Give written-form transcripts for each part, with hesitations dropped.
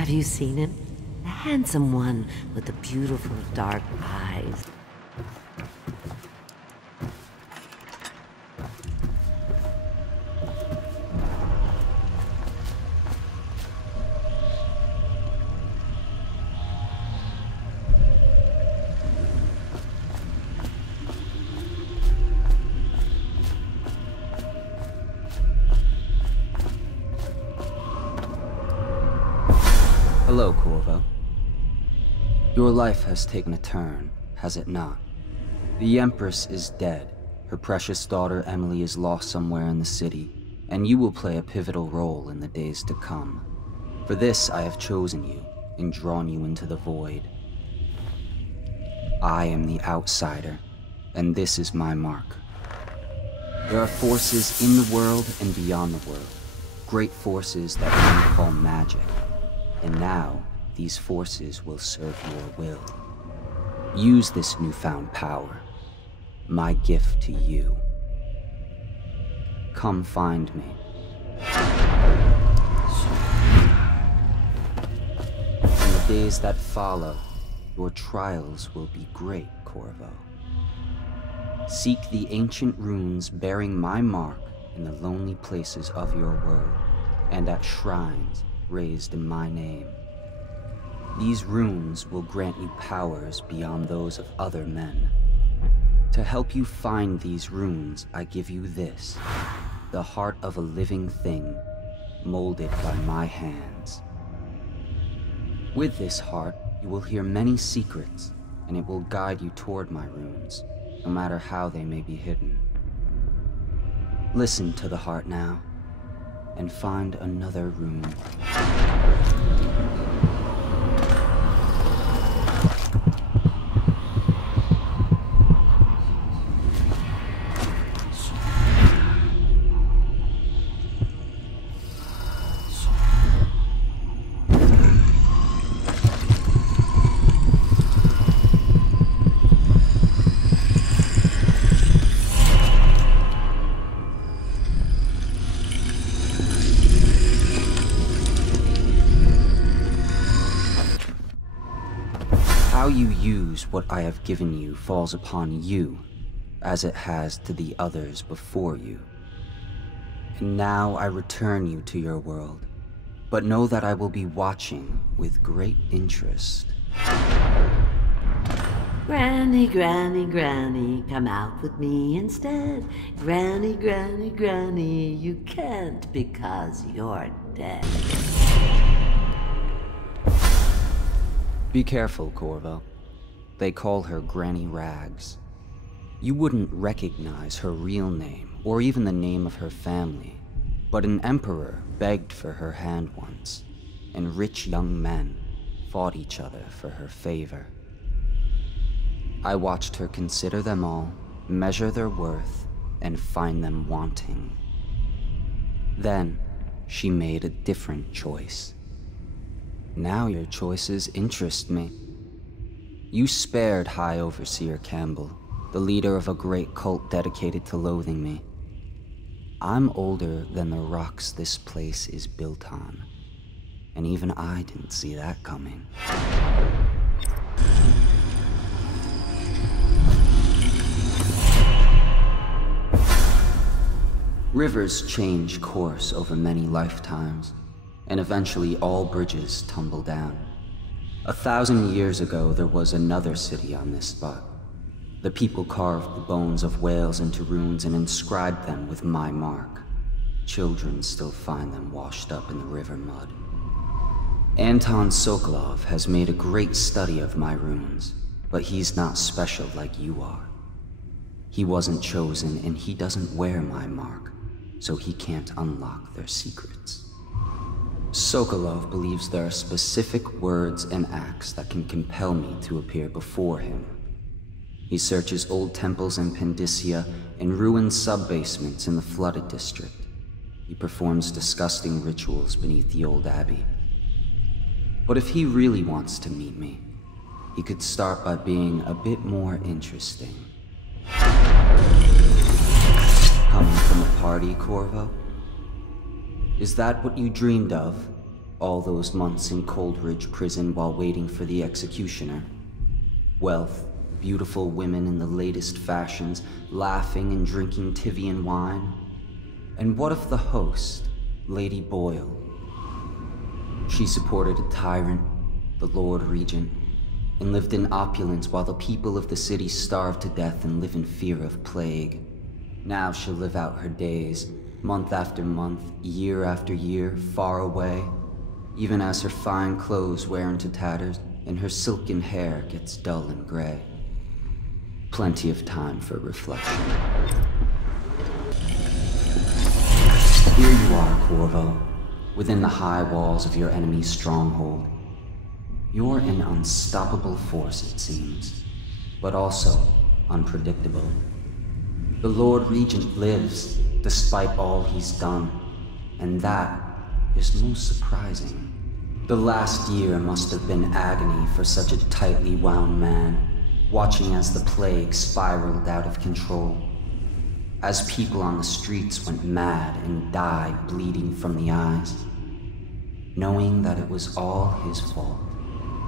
Have you seen him? The handsome one with the beautiful dark eyes. Hello, Corvo. Your life has taken a turn, has it not? The Empress is dead, her precious daughter Emily is lost somewhere in the city, and you will play a pivotal role in the days to come. For this I have chosen you, and drawn you into the void. I am the outsider, and this is my mark. There are forces in the world and beyond the world, great forces that men call magic. And now, these forces will serve your will. Use this newfound power, my gift to you. Come find me. In the days that follow, your trials will be great, Corvo. Seek the ancient runes bearing my mark in the lonely places of your world, and at shrines raised in my name. These runes will grant you powers beyond those of other men. To help you find these runes, I give you this, the heart of a living thing, molded by my hands. With this heart, you will hear many secrets, and it will guide you toward my runes, no matter how they may be hidden. Listen to the heart now, and find another rune. How you use what I have given you falls upon you, as it has to the others before you. And now I return you to your world, but know that I will be watching with great interest. Granny, Granny, Granny, come out with me instead. Granny, Granny, Granny, you can't because you're dead. Be careful, Corvo. They call her Granny Rags. You wouldn't recognize her real name, or even the name of her family, but an emperor begged for her hand once, and rich young men fought each other for her favor. I watched her consider them all, measure their worth, and find them wanting. Then, she made a different choice. Now your choices interest me. You spared High Overseer Campbell, the leader of a great cult dedicated to loathing me. I'm older than the rocks this place is built on, and even I didn't see that coming. Rivers change course over many lifetimes, and eventually all bridges tumble down. 1,000 years ago, there was another city on this spot. The people carved the bones of whales into runes and inscribed them with my mark. Children still find them washed up in the river mud. Anton Sokolov has made a great study of my runes, but he's not special like you are. He wasn't chosen, and he doesn't wear my mark, so he can't unlock their secrets. Sokolov believes there are specific words and acts that can compel me to appear before him. He searches old temples in Pendicia and ruined sub-basements in the flooded district. He performs disgusting rituals beneath the old abbey. But if he really wants to meet me, he could start by being a bit more interesting. Coming from a party, Corvo? Is that what you dreamed of? All those months in Coldridge prison while waiting for the executioner. Wealth, beautiful women in the latest fashions, laughing and drinking Tivian wine. And what of the host, Lady Boyle? She supported a tyrant, the Lord Regent, and lived in opulence while the people of the city starved to death and live in fear of plague. Now she'll live out her days, month after month, year after year, far away, even as her fine clothes wear into tatters and her silken hair gets dull and gray. Plenty of time for reflection. Here you are, Corvo, within the high walls of your enemy's stronghold. You're an unstoppable force, it seems, but also unpredictable. The Lord Regent lives, despite all he's done, and that is most surprising. The last year must have been agony for such a tightly wound man, watching as the plague spiraled out of control, as people on the streets went mad and died bleeding from the eyes, knowing that it was all his fault.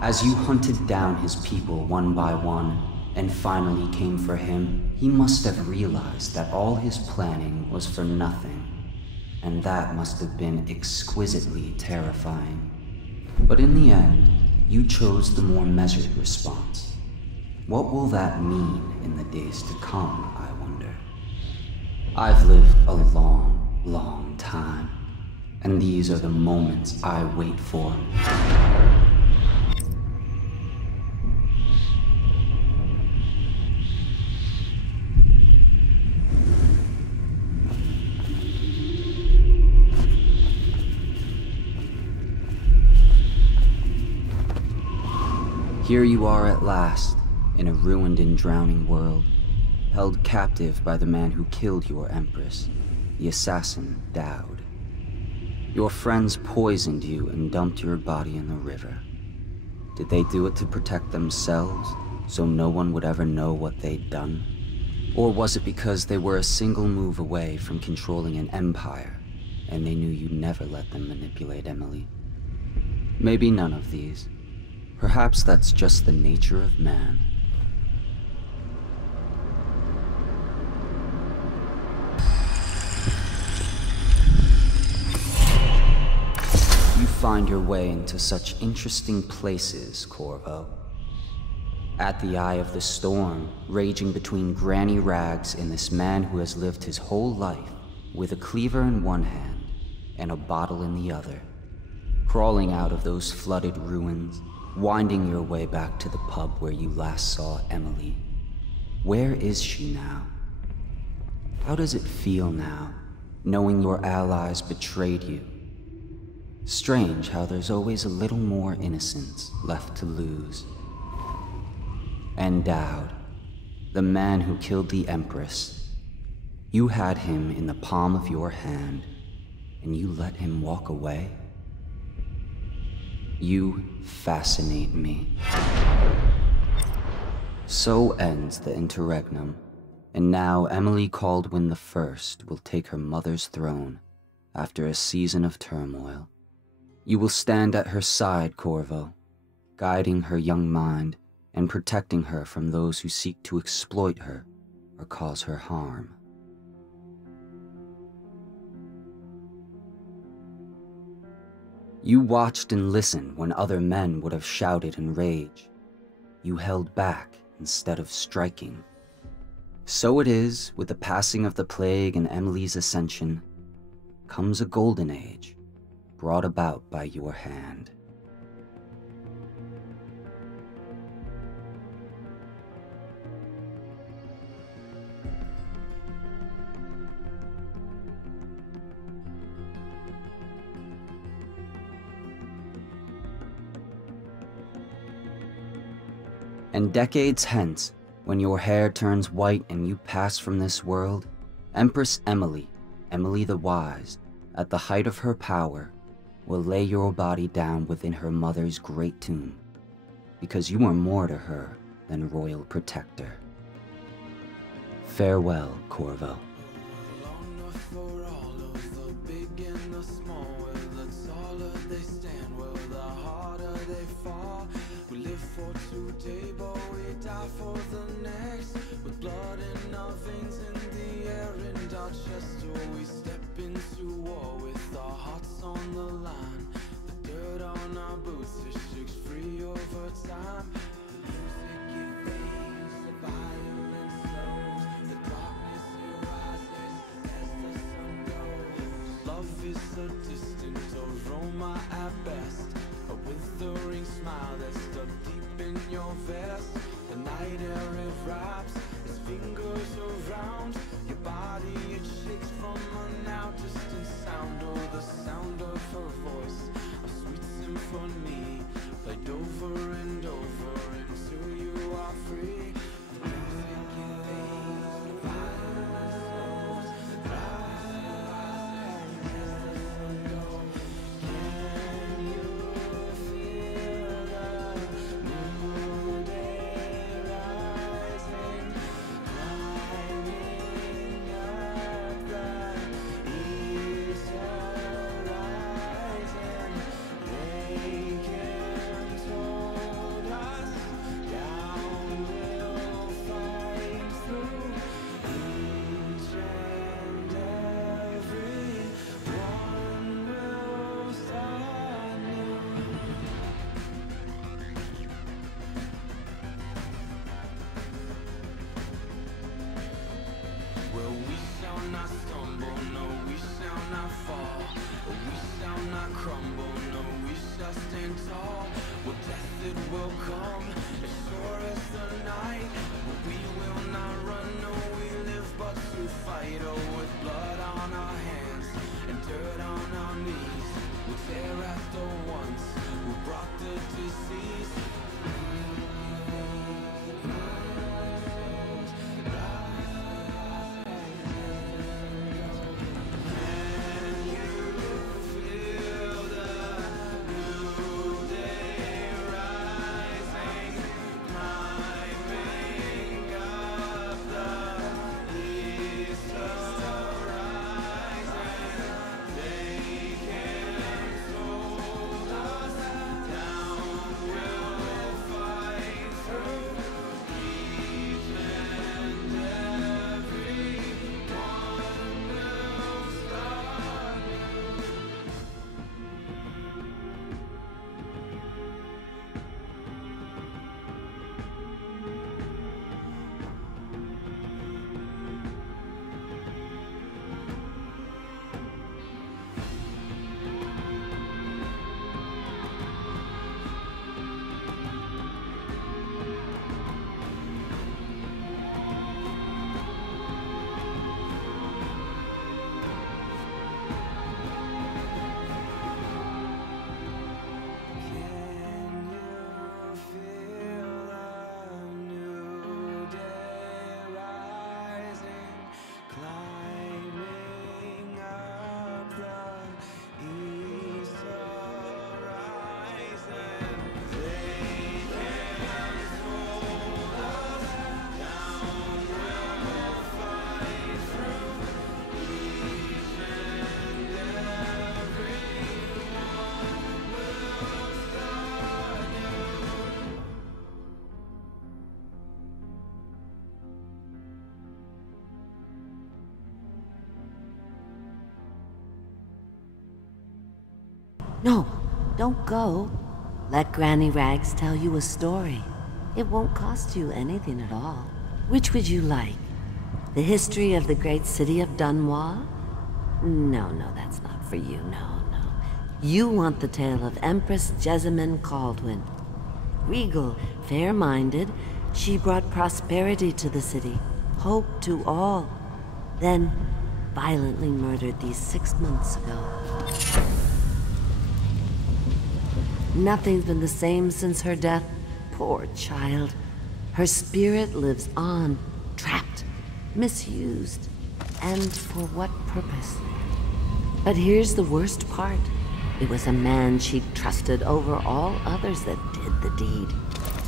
As you hunted down his people one by one, and finally came for him, he must have realized that all his planning was for nothing, and that must have been exquisitely terrifying. But in the end, you chose the more measured response. What will that mean in the days to come, I wonder? I've lived a long, long time, and these are the moments I wait for. Here you are at last, in a ruined and drowning world, held captive by the man who killed your empress, the assassin Dowd. Your friends poisoned you and dumped your body in the river. Did they do it to protect themselves, so no one would ever know what they'd done? Or was it because they were a single move away from controlling an empire, and they knew you'd never let them manipulate Emily? Maybe none of these. Perhaps that's just the nature of man. You find your way into such interesting places, Corvo. At the eye of the storm, raging between Granny Rags and this man who has lived his whole life with a cleaver in one hand and a bottle in the other. Crawling out of those flooded ruins, winding your way back to the pub where you last saw Emily. Where is she now? How does it feel now, knowing your allies betrayed you? Strange how there's always a little more innocence left to lose. And Dowd, the man who killed the Empress, you had him in the palm of your hand, and you let him walk away? You fascinate me. So ends the interregnum, and now Emily Caldwin I will take her mother's throne after a season of turmoil. You will stand at her side, Corvo, guiding her young mind and protecting her from those who seek to exploit her or cause her harm. You watched and listened when other men would have shouted in rage. You held back instead of striking. So it is, with the passing of the plague and Emily's ascension, comes a golden age, brought about by your hand. And decades hence, when your hair turns white and you pass from this world, Empress Emily, Emily the Wise, at the height of her power, will lay your body down within her mother's great tomb, because you are more to her than royal protector. Farewell, Corvo. Long enough for all of the big and the small, where let's all of they stand. our chest, or we step into war with our hearts on the line. The dirt on our boots, it shakes free over time. The music it fades, the violence slows, the darkness it rises as the sun goes. Love is a distant aroma at best, a withering smile that's stuck deep in your vest. The night air it wraps its fingers around your body, it shakes from a now distant sound. Oh, the sound of her voice, a sweet symphony, played over and over until you are free. The music it fades, the violence slows, the rise as the sun goes. Can you feel the new day rising, climbing up the east horizon? They can't hold us down, we'll fight through each and every one will start new. Well, we shall not stumble, no, we shall not fall. We shall not crumble, no, we shall stand tall. Well, death it will come, as sure as the night. But we will not run, no, we live but to fight. Oh, with blood on our hands and dirt on our knees, we'll tear at the ones who brought the disease. No, don't go. Let Granny Rags tell you a story. It won't cost you anything at all. Which would you like? The history of the great city of Dunwall? No, that's not for you, no. You want the tale of Empress Jessamine Caldwin. Regal, fair-minded, she brought prosperity to the city, hope to all, then violently murdered these 6 months ago. Nothing's been the same since her death. Poor child. Her spirit lives on, trapped, misused, and for what purpose? But here's the worst part. It was a man she'd trusted over all others that did the deed.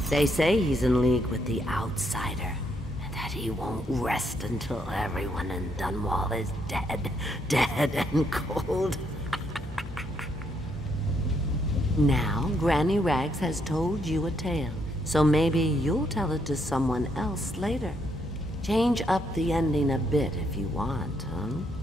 They say he's in league with the outsider, and that he won't rest until everyone in Dunwall is dead and cold. Now, Granny Rags has told you a tale, so maybe you'll tell it to someone else later. Change up the ending a bit if you want, huh?